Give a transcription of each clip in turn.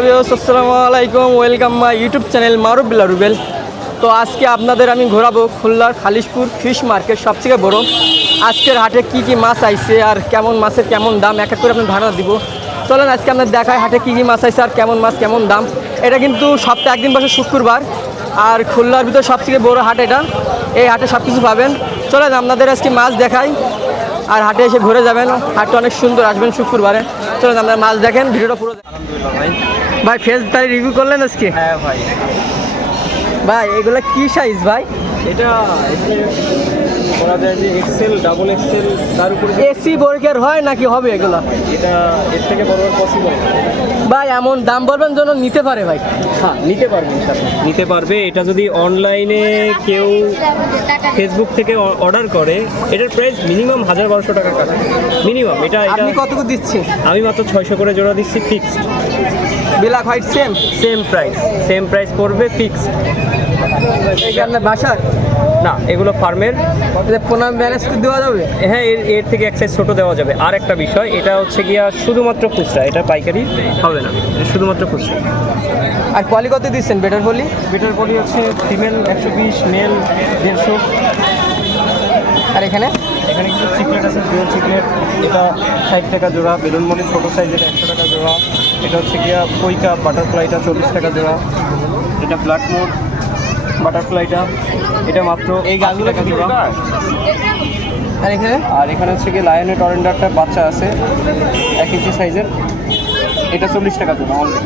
Hello viewers, আসসালামু আলাইকুম। Welcome my YouTube channel মারুফ বিল্লাহ রুবেল। তো আজকে আপনাদের আমি ঘোরাবো খুলনার খালিশপুর ফিশ মার্কেট, সবথেকে বড়। আজকের হাটে কি কি মাছ আইছে আর কেমন মাছের কেমন দাম এক এক করে আপনার ধারণা দিব। চলেন আজকে আপনার দেখায় হাটে কি কি মাছ আইছে আর কেমন মাছ কেমন দাম। এটা কিন্তু সপ্তাহে একদিন বসে শুক্রবার, আর খুলনার ভিতর সবথেকে বড় হাট এটা। এই হাটে সব কিছু পাবেন। চলেন আপনাদের আজকে মাছ দেখাই, আর হাটে এসে ঘুরে যাবেন। হাটটা অনেক সুন্দর, আসবেন শুক্রবারে। চলেন আপনারা মাছ দেখেন, ভিডিওটা পুরো। আলহামদুলিল্লাহ ভাই। ভাই ফেস তাই রিভিউ করলেন আজকে? হ্যাঁ ভাই, ভাই এগুলা কি সাইজ ভাই? এটা বলা যায় যে এক্সেল, ডাবল এক্সেল, তার উপরে এসি বর্গের হয় নাকি হবে এগুলা? এটা এর থেকে বড় পসিবল। ভাই এমন দাম বলবেন যেন নিতে পারে ভাই। হ্যাঁ, নিতে পারবে ইনশাআল্লাহ, নিতে পারবে। এটা যদি অনলাইনে কেউ ফেসবুক থেকে অর্ডার করে, এটার প্রাইস মিনিমাম 1000-1200 টাকার কাছে মিনিমাম। এটা আপনি কতটুকু দিচ্ছেন? আমি মাত্র 600 করে জোড়া দিচ্ছি fixed. Black white same price পড়বে ফিক্সড। এই যে আপনার বাসার না, এগুলো ফার্মের। প্রণাম ব্যালেন্স দেওয়া যাবে? হ্যাঁ, এর থেকে এক সাইজ ছোটো দেওয়া যাবে। আর একটা বিষয়, এটা হচ্ছে গিয়া শুধুমাত্র খুচরা, এটা পাইকারি হবে না, এটা শুধুমাত্র খুচরা। আর পলি কত দিচ্ছেন বেটার পলি? বেটার পলি হচ্ছে ফিমেল 120, মেল 150। আর এখানে এখানে কিছু চিকলেট আছে, ডুয়েল চিকলেট। এটা 60 টাকা জোড়া। বেলুন মলি ছোটো সাইজের 100 টাকা জোড়া। এটা হচ্ছে গিয়া কৈকা বাটারফ্লাইটা 40 টাকা জোড়া। এটা ব্ল্যাক মোড বাটারফ্লাইটা, এটা মাত্র এই গাছগুলো টাকা জোড়া। আর এখানে হচ্ছে গিয়ে লায়নের টরেন্ডারটা বাচ্চা আছে 1 ইঞ্চি সাইজের, এটা 40 টাকা জোড়া অনলি।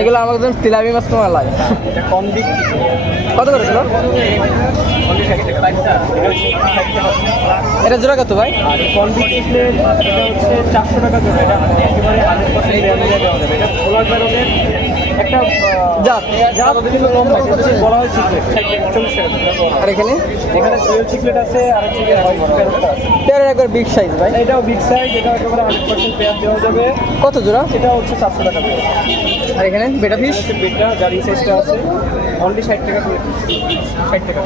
এগুলো আমাকে যেন তিলাপি মাছ তোমার লাগে। এটা কনভিক কত করে কিলো? অনলি 60 টাকা। এটা জোড়া কত ভাই? আর এই কনভিক চিকলেট এটা হচ্ছে 400 টাকা জোড়া। এটা একেবারে 100% গ্যারান্টি দেওয়া যাবে। এটা খোলার কারণে একটা জাত কিন্তু লম্বা, বলা হয় চিকলেট। 40 টাকা জোড়া। আর এখানে ডুয়েল চিকলেট আছে, আর হচ্ছে গিয়ে প্যারটটা আছে। পেয়ারের একবার বিগ সাইজ ভাই। এটাও বিগ সাইজ, এটা একেবারে 100% পেয়ার দেওয়া যাবে। কত জোড়া? এটা হচ্ছে 700 টাকা জোড়া। আর এখানে বেটা ফিশ বেটা গাড়ি সাইজটা আছে অনলি 60 টাকা করে। 60 টাকা।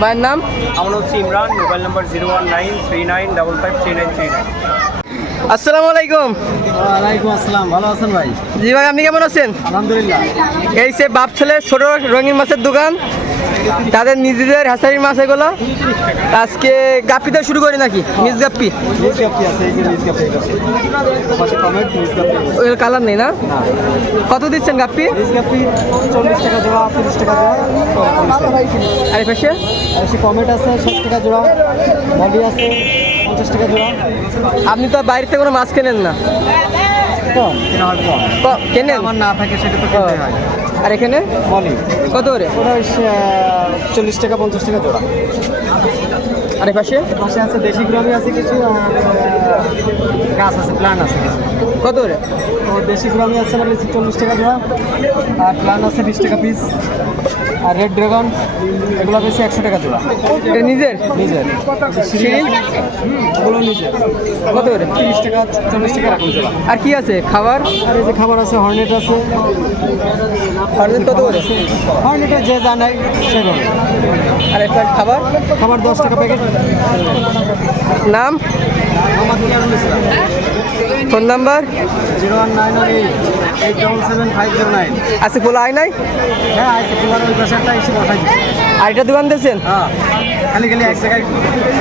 ভাইয়ের নাম? আমার হচ্ছে ইমরান, মোবাইল নাম্বার 01939553939। আসসালামু আলাইকুম। ওয়ালাইকুম আসসালাম। ভালো আছেন ভাই? জি ভাই, আপনি কেমন আছেন? আলহামদুলিল্লাহ। এই সে বাপ ছেলে ছোট রঙিন মাছের দোকান, তাদের নিজেদের হ্যাচারির মাছ এগুলো। আজকে গাপ্পিতে শুরু করি নাকি? মিস গাপ্পি মিস কাপি আছে, এই যে মিস কাপি আছে। পাশে কমেন্ট মিস কাপি। ওই কালার নেই না? কত দিচ্ছেন গাপ্পি? মিস কাপি 40 টাকা জোড়া, 30 টাকা জোড়া। আর এই পাশে আর সে কমেন্ট আছে 60 টাকা জোড়া। বডি আছে 50 টাকা জোড়া। আপনি তো বাইরে থেকে কোনো মাছ কেনেন না? কম কেনা হয়, কম। কেনেন? আমার না থাকে সেটা তো কিনতে হয়। আর এখানে বলি কত করে? ওটা 40 টাকা 50 টাকা জোড়া। আর এই পাশে পাশে আছে দেশি গ্রামে আছে কিছু, আর গাছ আছে, প্ল্যান আছে কিছু। কত করে? তো দেশি গ্রামে আছে না বেশি 40 টাকা জোড়া, আর প্ল্যান আছে 20 টাকা পিস। আর রেড ড্রাগন এগুলো বেশি 100 টাকা জোড়া। এটা নিজের? নিজের সিঁড়ি এগুলো নিজের। কত করে? 30 টাকা 40 টাকা এরকম জোড়া। আর কি আছে খাবার? আর এই যে খাবার আছে, হর্নেট আছে। হর্নেট কত করে? হর্নেটের যে যা নেয় সেভাবে। আর একটা খাবার? খাবার 10 টাকা প্যাকেট। নাম? মোহাম্মদ মিজানুল ইসলাম। Phone number? 01998877509। আছে, খোলা হয় নাই? হ্যাঁ আছে, খোলার ওই পাশেরটা এসে বসাই দিচ্ছে। আর এটা দোকান দিয়েছেন? হ্যাঁ, খালি খালি এক জায়গায়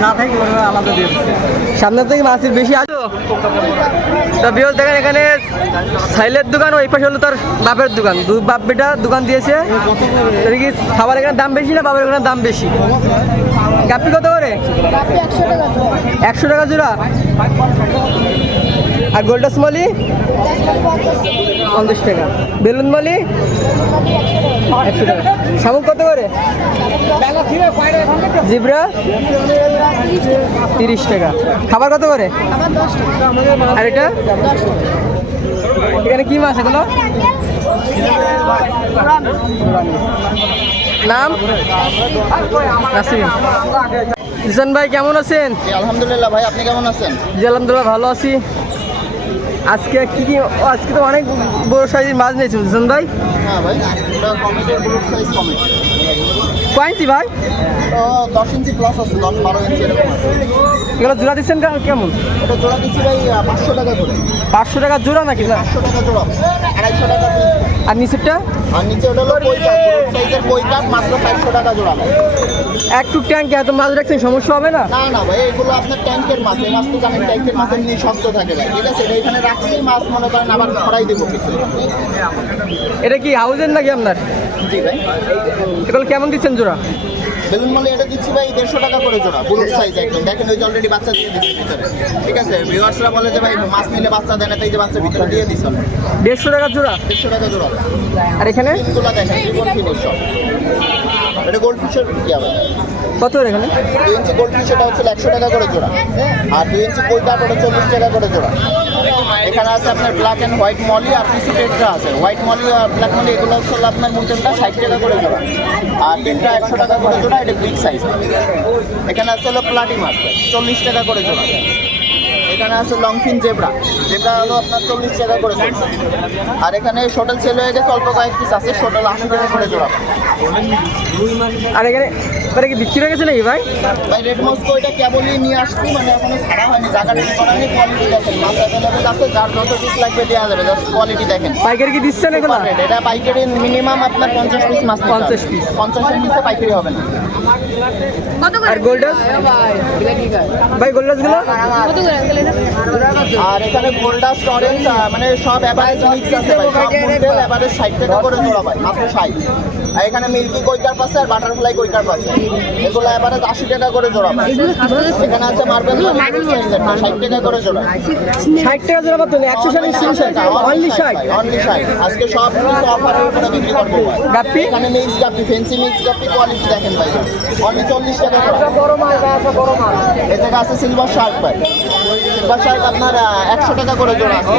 না থাকে ওরা আলাদা দিয়ে দিচ্ছে। সামনে থেকে মাছের বেশি আছে। তো বিরোধ দেখেন, এখানে সাইলের দোকান, ওই পাশে হলো তার বাপের দোকান। দুই বাপ বেটা দোকান দিয়েছে। এটা কি খাবার এখানে দাম বেশি না বাপের এখানে দাম বেশি? গাপ্পি কত করে? 100 টাকা জোড়া। আর গোল্ডাস মলি 50 টাকা। বেলুন মলি 100 টাকা। শামুক কত করে? জিব্রা 30 টাকা। খাবার কত করে? আর এটা এখানে কি মাছ এগুলো? নাম? নাসিম। জিসান ভাই কেমন আছেন? আলহামদুলিল্লাহ ভাই, আপনি কেমন আছেন? জি আলহামদুলিল্লাহ ভালো আছি। আজকে কি কি আজকে তো অনেক বড় সাইজের মাছ নিয়েছেন জিসান ভাই। হ্যাঁ ভাই, এটা কমেডির গ্রুপ সাইজ কমেডি। কয় ইঞ্চি ভাই? তো 10 ইঞ্চি প্লাস আছে, 10-12 ইঞ্চি এরকম আছে। এগুলো জোড়া দিচ্ছেন কেমন? এটা জোড়া দিচ্ছি ভাই 500 টাকা করে। 500 টাকা জোড়া নাকি না? 500 টাকা জোড়া, 250 টাকা পিস। আর নিচেরটা আর নিচে ওটা হলো কই কাপ, সাইজের কই কাপ, মাত্র 400 টাকা জোড়া ভাই। একটু ট্যাঙ্কে এত মাছ রাখছেন, সমস্যা হবে না? না না ভাই, এগুলো আপনার ট্যাঙ্কের মাছ। এই মাছ তো জানেন ট্যাঙ্কের মাছ এমনি শক্ত থাকে ভাই, ঠিক আছে? এটা এখানে রাখছি, মাছ মনে করেন আবার ছড়াই দেবো কিছু। এটা কি হাউজের নাকি আপনার? জি ভাই। এগুলো কেমন দিচ্ছেন জোড়া? বেলুন মলে এটা দিচ্ছি ভাই 150 টাকা করে জোড়া, বুলুট সাইজ একদম। দেখেন ওই যে অলরেডি বাচ্চা দিয়ে দিচ্ছে ভিতরে, ঠিক আছে? ভিউয়ার্সরা বলে যে ভাই মাছ নিলে বাচ্চা দেয় না, তাই যে বাচ্চা ভিতরে দিয়ে দিচ্ছে। 150 টাকা জোড়া। 150 টাকা জোড়া। আর এখানে পিনগুলো দেখেন রিবন ফিনিশ সব। এটা গোল্ড ফিশের কি হবে? কত এখানে? 2 ইঞ্চি গোল্ড ফিশ এটা হচ্ছে 100 টাকা করে জোড়া, আর 2 ইঞ্চি কই কাপ ওটা 40 টাকা করে জোড়া। এখানে আছে আপনার ব্ল্যাক অ্যান্ড হোয়াইট মলি আর পিসি টেট্রা আছে। হোয়াইট মলি আর ব্ল্যাক মলি এগুলো হচ্ছে আপনার মুটেলটা 60 টাকা করে জোড়া, আর টেট্রা 100 টাকা করে জোড়া। এটা বিগ সাইজ। এখানে আছে হলো প্লাটি মাছ 40 টাকা করে জোড়া। এখানে আছে লংফিন জেব্রা, জেব্রা হলো আপনার 40 টাকা করে জোড়া। আর এখানে শোটল সেল হয়ে গেছে, অল্প কয়েক পিস আছে, শোটল 80 টাকা করে জোড়া। আর এখানে মানে কি বিক্রি হয়ে গেছে নাকি ভাই? ভাই রেড মস্কো এটা কেবলই নিয়ে আসছি, মানে এখনো ছাড়া হয়নি, জায়গাটা করা হয়নি। কোয়ালিটি দেখেন, মাছ অ্যাভেলেবেল আছে, যার যত পিস লাগবে দেওয়া যাবে। জাস্ট কোয়ালিটি দেখেন। পাইকারি কি দিচ্ছেন এগুলো? এটা পাইকারি মিনিমাম আপনার 50 পিস মাছ নিতে হবে। 50 পিস। 50 এর নিচে পাইকারি হবে না। আর গোল্ডাস ভাই, গোল্ডাস গুলো আর এখানে গোল্ডাস অরেঞ্জ মানে সব এভারেজ মিক্স আছে ভাই। সব মুন্ডেল এভারেজ 60 টাকা করে জোড়া ভাই, মাত্র 60। আর এখানে মিল্কি কই কার্প আছে আর বাটারফ্লাই কই কার্প আছে, এগুলো এভারেজ 80 টাকা করে জোড়া ভাই। এখানে আছে মার্বেল 60 টাকা করে জোড়া। 60 টাকা জোড়া পাচ্ছেন? 160 অনলি 60। অনলি 60। আজকে সব কিছু অফারের উপরে বিক্রি করবো ভাই। গাপ্পি এখানে মিক্স গাপ্পি, ফেন্সি মিক্স গাপ্পি, কোয়ালিটি দেখেন ভাই, অনলি 40 টাকা জোড়া। এই জায়গা আছে সিলভার শার্ক ভাই। সিলভার শার্ক আপনার 100 টাকা করে জোড়া আছে।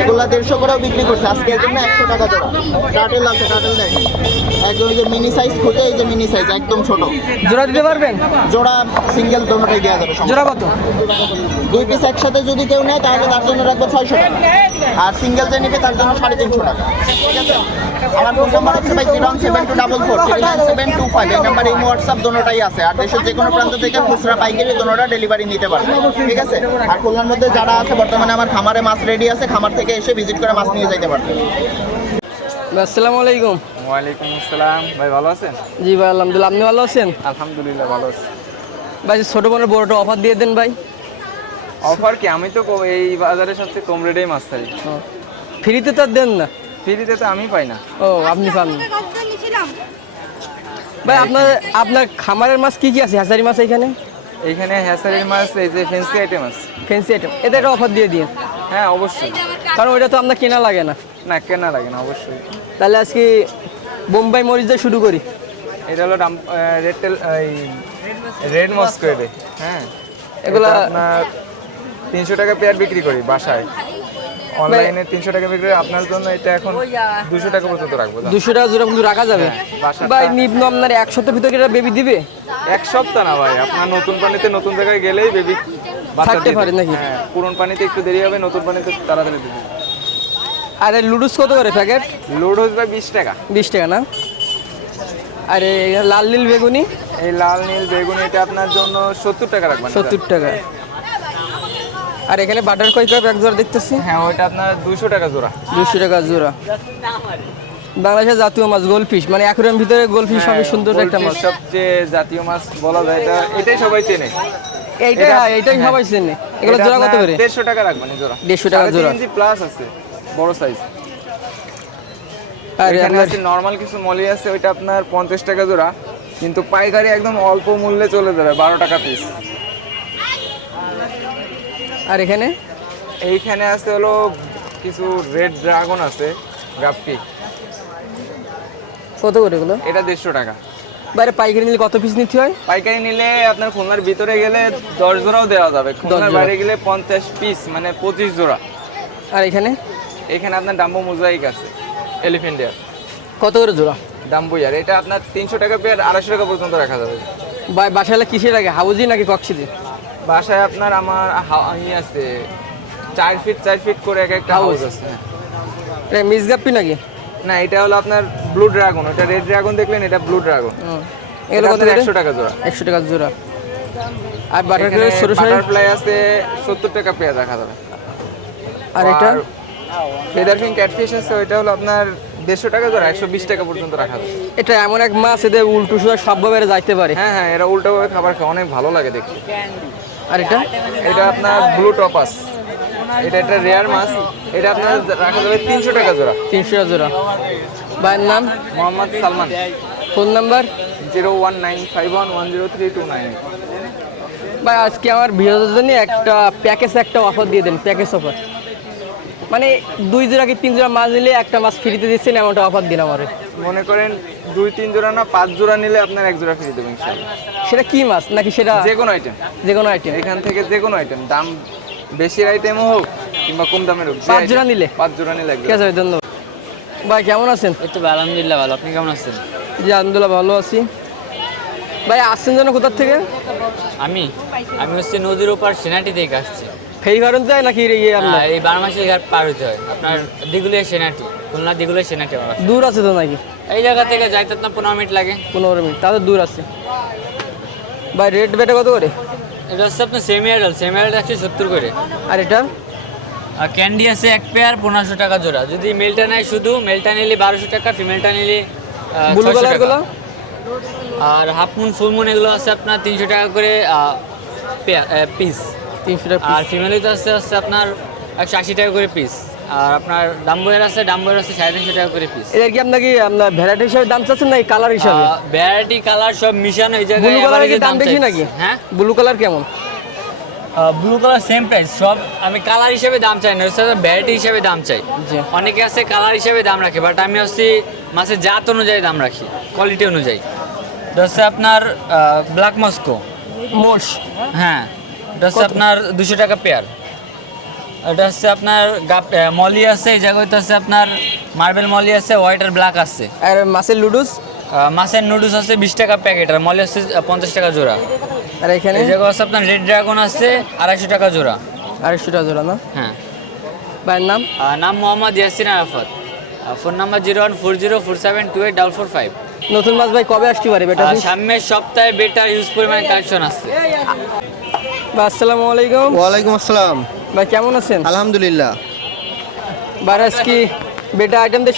এগুলো 150 করেও বিক্রি করছে, আজকে এর জন্য 100 টাকা জোড়া। টাটেল আছে, টাটেল দেখেন একদম এই যে মিনি সাইজ খুঁজে, এই যে মিনি সাইজ একদম ছোট। জোড়া দিতে পারবেন? জোড়া সিঙ্গেল দোনোটাই দেওয়া যাবে। জোড়া কত? 2 পিস একসাথে যদি কেউ নেয় তাহলে তার জন্য রাখবো 600 টাকা, আর সিঙ্গেল যে নেবে তার জন্য 350 টাকা, ঠিক আছে? আমার ফোন নাম্বার হচ্ছে ভাই 07244397725। এই নাম্বার এই হোয়াটসঅ্যাপ দোনোটাই আছে। আর দেশের যে কোনো প্রান্ত থেকে খুচরা পাইকারি দোনোটা ডেলিভারি নিতে পারবে, ঠিক আছে? আর খুলনার মধ্যে যারা আছে বর্তমানে আমার খামারে মাছ রেডি আছে, খামার থেকে এসে ভিজিট করে মাছ নিয়ে যেতে পারবে। আসসালামু আলাইকুম। ওয়ালাইকুম আসসালাম। ভাই ভালো আছেন? জি ভাই আলহামদুলিল্লাহ, আপনি ভালো আছেন? আলহামদুলিল্লাহ ভালো আছি। ভাই ছোট বোনের বড়টা অফার দিয়ে দেন ভাই। অফার কি? আমি তো এই বাজারের সবচেয়ে কম রেটেই মাছ চাই। ফ্রিতে তো আর দেন না? ফ্রিতে তো আমি পাই না। ও আপনি পান না। ভাই আপনার খামারের মাছ কি কি আছে? হ্যাচারি মাছ এখানে? এইখানে হ্যাচারির মাছ, এই যে ফেন্সি আইটেম আছে। ফ্যান্সি আইটেম, এটা একটা অফার দিয়ে দিন। হ্যাঁ অবশ্যই। কারণ ওইটা তো আপনার কেনা লাগে না। না কেনা লাগে না, অবশ্যই। তাহলে আজকে বোম্বাই মরিচ দিয়ে শুরু করি। এটা হলো রেড মস্কো। হ্যাঁ এগুলা এটা আপনার 300 টাকা পেয়ার বিক্রি করি বাসায়। অনলাইনে 300 টাকা বিক্রি করি। আপনার জন্য এটা এখন 200 টাকা পর্যন্ত রাখবো। 200 টাকা জোড়া কিন্তু রাখা যাবে বাসাটা- ভাই? নিম্ন আপনার 1 সপ্তাহের ভিতরে এটা বেবি দিবে? 1 সপ্তাহ না ভাই, আপনার নতুন পানিতে নতুন জায়গায় গেলেই বেবি থাকতে পারে নাকি? হ্যাঁ, পুরন পানিতে একটু দেরি হবে, নতুন পানিতে তাড়াতাড়ি দেবে। আর এই লুডুস কত করে প্যাকেট? লোড হচ্ছে ভাই 20 টাকা। 20 টাকা না? আর এই লাল নীল বেগুনি? এই লাল নীল বেগুনি এটা আপনার জন্য 70 টাকা রাখবেন। 70 টাকা। আর এখানে বাটার কই কাপ এক জোড়া দেখতেছি। হ্যাঁ ওইটা আপনার 200 টাকা জোড়া। 200 টাকা জোড়া। বাংলাদেশের জাতীয় মাছ গোলফিশ, মানে অ্যাকুরিয়াম ভিতরে গোলফিশ সবই সুন্দর একটা মাছ। সবচেয়ে জাতীয় মাছ বলা যায় এটা, এটাই সবাই চেনে। এইটাই সবাই চেনে। এগুলো জোড়া কত করে? 150 টাকা রাখবেন এই জোড়া। 150 টাকা জোড়া। 3 ইঞ্চি প্লাস আছে, বড় সাইজ। আর এখানে আপনার আছে নরমাল কিছু মলি আছে, ওইটা আপনার 50 টাকা জোড়া, কিন্তু পাইকারি একদম অল্প মূল্যে চলে যাবে, 12 টাকা পিস। আর এখানে এইখানে আছে হলো কিছু রেড ড্রাগন আছে, গাপ্পি। কত করে এগুলো? এটা 150 টাকা। বাইরে পাইকারি নিলে কত পিস নিতে হয়? পাইকারি নিলে আপনার খুলনার ভিতরে গেলে 10 জোড়াও দেওয়া যাবে, খুলনার জোড়া। বাইরে গেলে 50 পিস মানে 25 জোড়া। আর এখানে এখানে আপনার ডাম্বো মোজাইক আছে, এলিফ্যান্ট ইয়ার। কত করে জোড়া? ডাম্বো ইয়ার এটা আপনার 300 টাকা পেয়ার, 250 টাকা পর্যন্ত রাখা যাবে। বাসালে কিসে লাগে, হাউজি নাকি কক্সিদি? বাসায় আপনার আমার আছে 4 ফিট করে একটা হাউস আছে। এটা মিস গাপ্পি নাকি? না এটা হলো আপনার ব্লু ড্রাগন, ওটা রেড ড্রাগন দেখলেন, এটা ব্লু ড্রাগন। এগুলো কত করে? 100 টাকা জোড়া। 100 টাকা জোড়া। আর বাটারফ্লাই ছোট সাইজ বাটারফ্লাই আছে 70 টাকা পেয়ার রাখা যাবে। আর এটা ফেদারফিন ক্যাটফিশ আছে, ওইটা হলো আপনার 150 টাকা জোড়া, 120 টাকা পর্যন্ত রাখা যাবে। এটা এমন এক মাছ এদের উল্টো সুদা সবভাবে যাইতে পারে। হ্যাঁ হ্যাঁ, এরা উল্টোভাবে খাবার খায়, অনেক ভালো লাগে দেখতে। আর এটা এটা আপনার ব্লু টপাস, এটা একটা রেয়ার মাছ, এটা আপনার রাখা যাবে 300 টাকা জোড়া। 300 জোড়া। ভাইয়ের নাম? মোহাম্মদ সালমান। Phone number? 01951103298। ভাই আজকে আমার ভিউয়ারদের জন্য একটা অফার দিয়ে দেন, প্যাকেজ অফার। মানে 2 জোড়া কি 3 জোড়া মাছ নিলে একটা মাছ ফ্রিতে দিচ্ছেন, এমনটা অফার দিন আমারে। মনে করেন 2-3 জোড়া না 5 জোড়া নিলে আপনার 1 জোড়া ফ্রি দেবেন ইনশাআল্লাহ। সেটা কি মাছ নাকি সেটা যে কোনো আইটেম, যে কোনো আইটেম? এখান থেকে যে কোনো আইটেম, দাম বেশির আইটেমও হোক কিংবা কম দামের হোক, 5 জোড়া নিলে? 5 জোড়া নিলে 1 ঠিক জোড়া। আছে ভাই, ধন্যবাদ। ভাই কেমন আছেন? এই তো ভাই, আলহামদুলিল্লাহ ভালো। আপনি কেমন আছেন? জি আলহামদুলিল্লাহ ভালো আছি। ভাই আসছেন যেন কোথার থেকে? আমি হচ্ছে নদীর ওপার সেনাটি থেকে আসছি। ফেরি কারণ যায় নাকি আপনার? এই 12 মাসের ঘাট পার হতে হয় আপনার দিগুলিয়া সেনাটি, খুলনা দিগুলিয়া সেনাটি আমার বাসা। দূর আছে তো নাকি? এই জায়গা থেকে যাইতে আপনার 15 মিনিট লাগে। 15 মিনিট, তাহলে দূর আছে। ভাই রেট বেটা কত করে? এটা হচ্ছে আপনার সেমি অ্যাডাল্ট আছে 70 করে। আর এটা আর ক্যান্ডি আছে এক পেয়ার 1500 টাকা জোড়া। যদি মেলটা নেয়, শুধু মেলটা নিলে 1200 টাকা, ফিমেলটা নিলে ব্লু 600 কালার টাকা। গুলো? আর হাফ মুন ফুল মুন এগুলো আছে আপনার 300 টাকা করে পিস। 300 টাকা আর ফিমেলটা আছে আপনার 180 টাকা করে পিস। আর আপনার ডাম্বয়ের আছে 350 টাকা করে পিস। এদের কি আপনার ভ্যারাইটি হিসাবে দাম চাচ্ছেন নাকি কালার হিসাবে? ভ্যারাইটি কালার সব মিশানো এই জায়গায়। ব্লু কালারের কি average দাম বেশি চাইছি। নাকি? হ্যাঁ, ব্লু কালার কেমন? ব্লু কালার সেম প্রাইস সব। আমি কালার হিসেবে দাম চাই না, ভ্যারাইটি হিসেবে দাম চাই। জি। অনেকে আছে কালার হিসেবে দাম রাখে, বাট আমি হচ্ছে মাছের জাত অনুযায়ী দাম রাখি, কোয়ালিটি অনুযায়ী। এটা হচ্ছে আপনার ব্ল্যাক মস্কো মোষ। হ্যাঁ, এটা হচ্ছে আপনার 200 টাকা পেয়ার। এটা হচ্ছে আপনার মলি আছে এই জায়গায়, হচ্ছে আপনার মার্বেল মলি আছে, হোয়াইট আর ব্ল্যাক আছে। আর মাছের লুডুস? মাছের নুডলস আছে 20 টাকা প্যাকেট, আর মলি হচ্ছে 50 টাকা জোড়া। আর এখানে এই জায়গায় আছে আপনার রেড ড্রাগন আছে 250 টাকা জোড়া। 250 টাকা জোড়া না? হ্যাঁ। ভাইয়ের নাম? নাম মোহাম্মদ ইয়াসিন আরাফাত। Phone number 01404072845। নতুন মাছ ভাই কবে আসতে পারে বেটা? সামনের সপ্তাহে বেটার ইউজ পরিমাণে কালেকশন আছে। ভাই আসসালামু আলাইকুম। ওয়ালাইকুম আসসালাম। ভাই কেমন আছেন? আলহামদুলিল্লাহ। বারাস কি বেটা আইটেম দিয়ে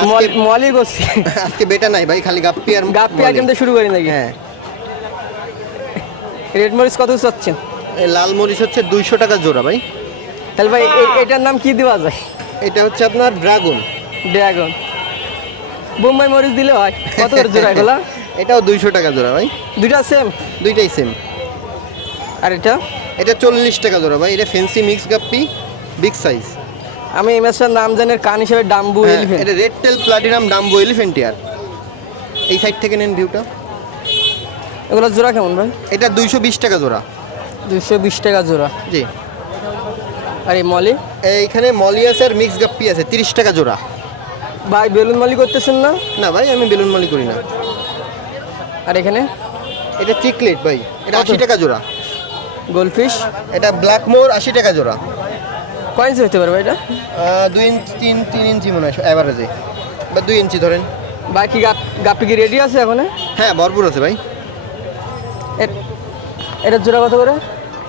আজকে- মলি করছি। আজকে বেটা নাই ভাই, খালি গাপ্পি আর গাপ্পি আইটেম দিয়ে শুরু করি নাকি? হ্যাঁ। রেড মরিচ কত চাচ্ছেন? এই লাল মরিচ হচ্ছে 200 টাকা জোড়া ভাই। তাহলে ভাই এটার নাম কি দেওয়া যায়? এটা হচ্ছে আপনার ড্রাগন। ড্রাগন। বোম্বাই মরিচ দিলে হয় কত করে জোড়া এগুলা? এটাও 200 টাকা জোড়া ভাই। দুইটা সেম? দুইটাই সেম। আর এটা? এটা 40 টাকা জোড়া ভাই। এটা fancy mix guppy, big size. আমি এই মাছটার নাম জানি, কান হিসেবে ডাম্বু এলিফ্যান্ট। এটা red tail platinum dumbo elephant ear. এই সাইড থেকে নেন ভিউটা। এগুলো জোড়া কেমন ভাই? এটা 220 টাকা জোড়া। 220 টাকা জোড়া। জি। আর এই মলি? এইখানে মলি আছে আর মিক্স গাপ্পি আছে 30 টাকা জোড়া। ভাই বেলুন মলি করতেছেন না? না ভাই, আমি বেলুন মলি করি না। আর এখানে? এটা চিকলেট ভাই, এটা 80 টাকা জোড়া। গোল্ডফিশ? এটা ব্ল্যাক মোর 80 টাকা জোড়া। কয় ইঞ্চি হতে পারে ভাই এটা? 2 ইঞ্চি 3 ইঞ্চি মনে হয় অ্যাভারেজে, বা 2 ইঞ্চি ধরেন। ভাই কি গাপ্পি কি রেডি আছে এখন? হ্যাঁ, ভরপুর আছে ভাই। এটা জোড়া কত করে?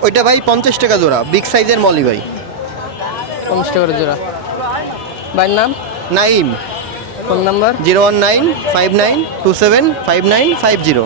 ওইটা ভাই 50 টাকা জোড়া, বিগ সাইজের মলি ভাই। 50 টাকা করে জোড়া। ভাইয়ের নাম? নাইম। Phone number? 01959275950।